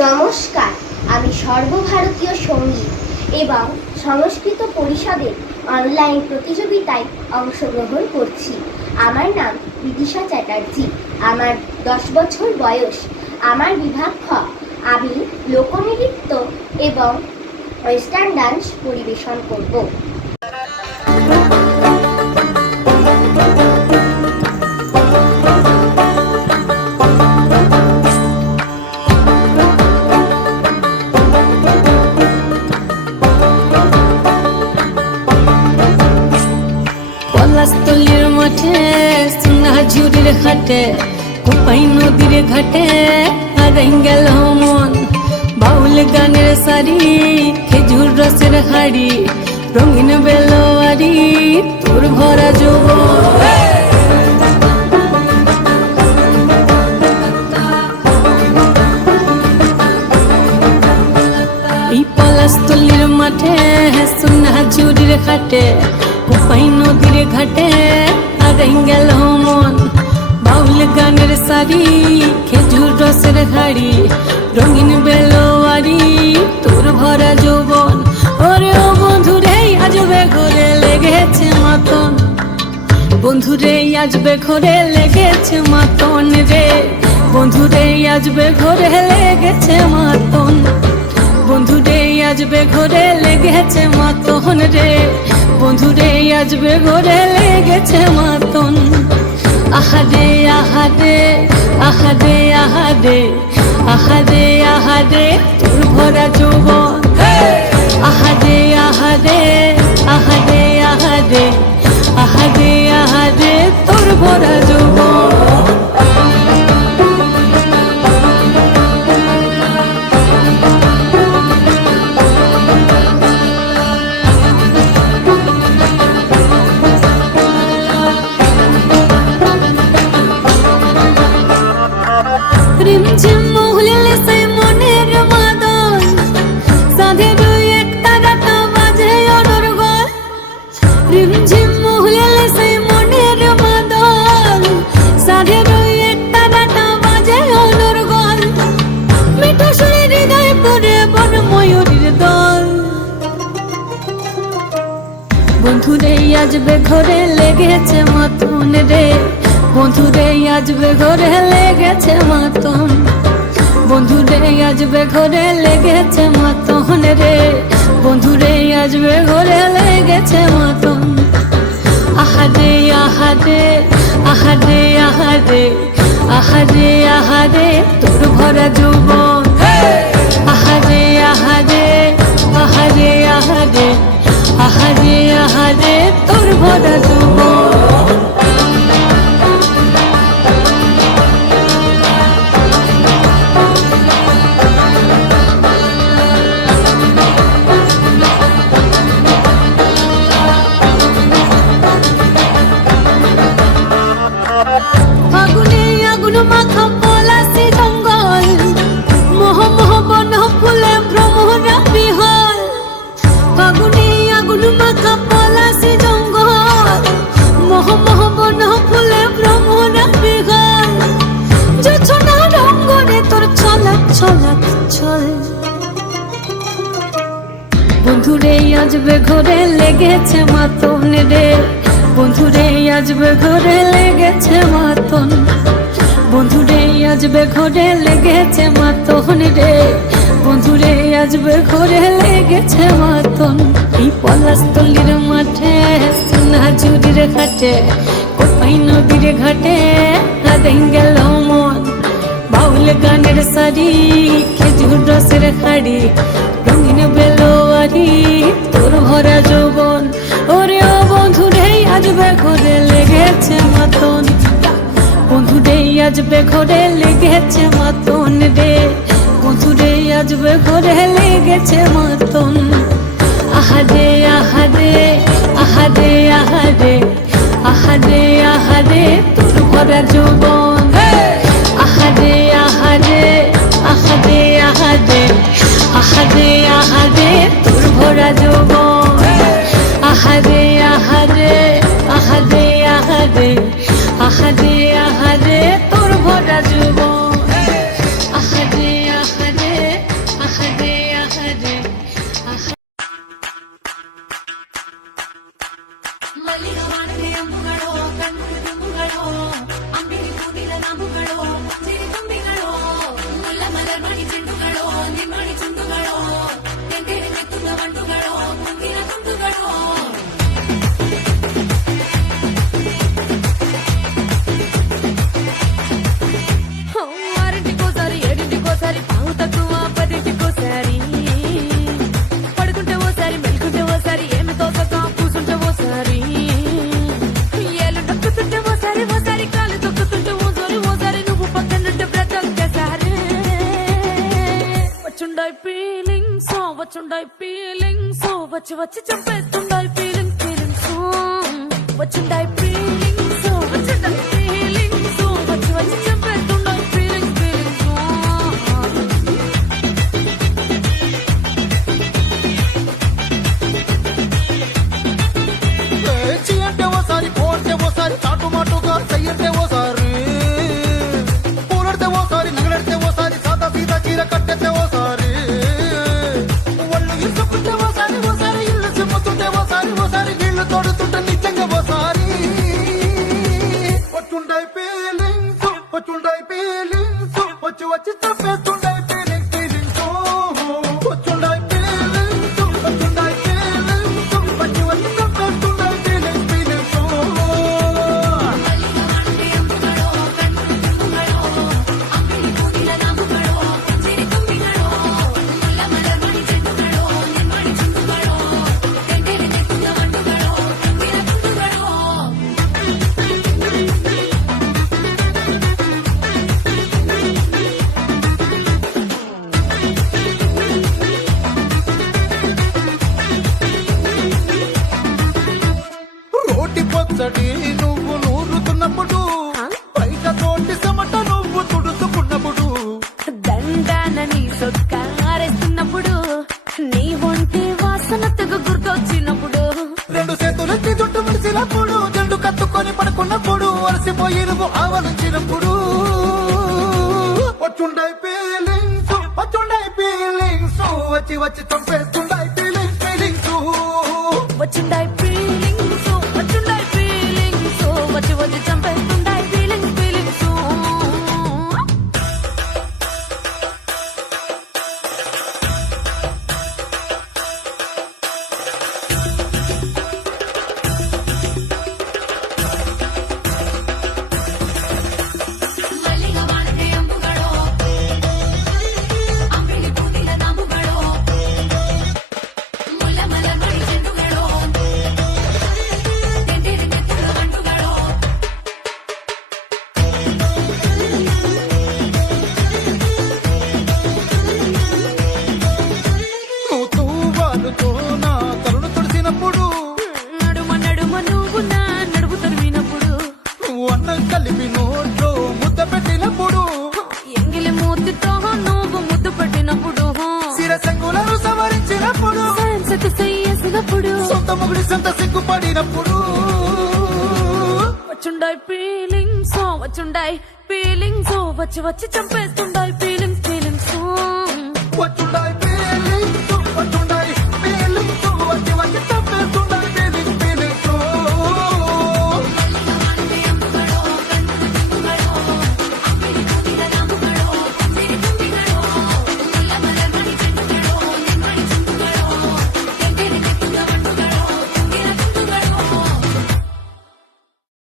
নমস্কার, আমি সর্বভারতীয় সঙ্গীত এবং সংস্কৃত পরিষদের অনলাইন প্রতিযোগিতায় অংশগ্রহণ করছি। আমার নাম বিদিশা চ্যাটার্জি। আমার 10 বছর বয়স। আমার বিভাগ খ। আমি লোকনৃত্য এবং ওয়েস্টার্ন ডান্স পরিবেশন করব। পলাশতলির মাঠে সোনাঝুরির ঘাটে কোপাই নদীর ঘাটে হারাই গেল মন। বাউল গানের শাড়ি, খেজুর রসের হাড়ি, রঙিন বেলোয়ারি, তোর ভরা যৌবন। এই পলাশতলির মাঠে সোনাঝুরির ঘাটে কোপাই নদীর ঘাটে হারাই গেল মন। বাউল গানের শাড়ি, খেজুর রসের হাড়ি, রঙিন বেলোয়ারি, তোর ভরা যৌবন। ওরে ও বন্ধুরে আজবে ঘরে লেগেছে মাতন, বন্ধুরে আজবে ঘরে লেগেছে মাতন রে, বন্ধুরে আজবে ঘরে লেগেছে মাতন, বন্ধুরে আজবে ঘরে লেগেছে মাতন রে, বন্ধুরে আজবে ঘরে লেগেছে মাতন। আহারে আহারে আহারে আহারে আহারে আহারে তোর ভরা যৌবন। আহারে আহারে আহারে আহারে আহারে আহারে তোর ভরা যৌবন। রিমঝিম মহুলে সে মনের মাদন, সাধের এক তারাটা বাজে অনর্গল। রিমঝিম মহুলে সে মনের মাদন, সাধের এক তারাটা বাজে অনর্গল। মিঠা সুরে হৃদয় পড়ে বন ময়ূরীর দল। বন্ধুরে আজবে ঘরে লেগেছে মাতন রে, বন্ধুরে আজবে ঘরে লেগেছে মাতন, বন্ধুরে আজবে ঘরে লেগেছে মাতন রে, বন্ধুরে আজবে ঘরে লেগেছে মাতন। আহারে আহারে আহারে আহারে আহারে আহারে তোর ভরা যৌবন। আহারে আহারে আহারে আহারে আহারে আহারে তোর ভরা যৌবন। ফাগুনে আগুন মাখা পলাশি জঙ্গল, মোহ মোহ বন ফুলে ভ্রমরা বিহল। ফাগুনে আগুন মাখা পলাশি জঙ্গল, মোহ মোহ বন ফুলে ভ্রমরা বিহল। জোছনা রঙ্গনে তোর ছলক ছলক ছল। বন্ধুরে আজবে ঘরে লেগেছে মাতন রে, বন্ধুরে আজবে ঘরে লেগেছে মাতন, বন্ধুরে আজবে ঘরে লেগেছে মাতন রে, বন্ধুরে আজবে ঘরে লেগেছে মাতন। এই পলাশতলির মাঠে সোনাঝুরির ঘাটে কোপাই নদীর ঘাটে হারাই গেল মন। বাউল গানের শাড়ি, খেজুর রসের হাড়ি, রঙিন বেলোয়ারি, তোর ভরা যৌবন। ওরে ও বন্ধুরে আজবে ঘরে লেগেছে মাতন, বন্ধুরে আজবে ঘরে লেগেছে মাতন রে, বন্ধুরে আজবে ঘরে লেগেছে মাতন। আহারে আহারে আহারে আহারে আহারে আহারে তোর ভরা যৌবন। আহারে আহারে আহারে আহারে আহারে আহারে তোর ভরা যৌবন। আহারে আহারে আহারে আহারে আহারে আহারে তোর ভরা যৌবন। আহারে আহারে ಮಲರ್ಮಣಿ ಚೆಂಡುಗಳೋ ನಿಮ್ಮಣಿ ಚುಂಡುಗಳೋ ತೆಂದೇರಿ ಮೆತ್ತುದ ಮಂಡುಗಳೋ ಮುಂದಿನ ತುಂಡುಗಳೋ ఆరింటికోసారి ఏడింటికోసారి పావు తక్కువ పదింటికోసారి పడుకుంటే ఓసారి మెలుకుంటే ఓసారి ఏమి తోసక కూసుంటే ఓసారి ఏళ్ళు నొక్కుతుంటే ఓసారి ఓసారి కాలు తొక్కుతుంటే ఓసారి నువ్వు పక్కనుంటే బ్రతొక్కసారి వచ్చుండాయి ఫీలింగ్స్ వచ్చి వచ్చి చంపేస్తుండాయి ఫీలింగ్స్ వచ్చుండాయి ఫీలింగ్స్ వచ్చి వచ్చి చంపేస్తుండాయి ఫీలింగ్స్ చీ అంటే ఓసారి పోడితే ఓసారి చాటు మాటుగా చెయ్యంటే ఓసారి పూలడితే ఓసారి నగలడితే ఓసారి సాదా సీదా చీర కట్టెతే ఓసారి ఒళ్ళు ఇసుకుంటే ఓసారి ఇల్లు చిమ్ముతుంటే ఓసారి నీళ్లు తోడుతుంటే నిజంగా ఓసారి వచ్చుండాయి ఫీలింగ్స్ వచ్చి వచ్చి చంపేస్తుండాయి ఫీలింగ్స్ వచ్చుండాయి ఫీలింగ్స్ వచ్చి వచ్చి చంపేస్తుండాయి ఫీలింగ్స్ రోటి పచ్చడి నువ్వు నూరుతున్నప్పుడు బయట తోటి చెమట నువ్వు తుడుచుకున్నప్పుడు దండానని సొక్కారేస్తున్నప్పుడు నీ ఒంటి వాసన తెగ గుర్తొచ్చినప్పుడు రెండు చేతులెత్తి జుట్టు ముడిచినప్పుడు జండు కత్తుకొని పడుకున్నప్పుడు అలసిపోయి నువ్వు ఆవలించినప్పుడు వచ్చుండాయి ఫీలింగ్స్ వచ్చి వచ్చి చంపేస్తుండాయి ఫీలింగ్స్ వచ్చుండాయి ఫీలింగ్స్ వచ్చి వచ్చి చంపేస్తుండాయి ఫీలింగ్స్ నువ్వు తూవాలుతో నా తలను తుడిసినప్పుడు నడుమ నువ్వు నా నడుపు తరిమినప్పుడు నువ్వు అన్నం కలిపి నోట్లో ముద్ద పెట్టినప్పుడు ఎంగిలి మూతితో నువ్వు ముద్దు పెట్టినప్పుడు శిరసంగులను సవరించినప్పుడు సైన్సెట్ చెయ్యేసినప్పుడు సొంత ముగుడి సొంత సిగ్గుపడినప్పుడు వచ్చుండాయి ఫీలింగ్స్ వచ్చి వచ్చి చంపేస్తుండాయి ఫీలింగ్స్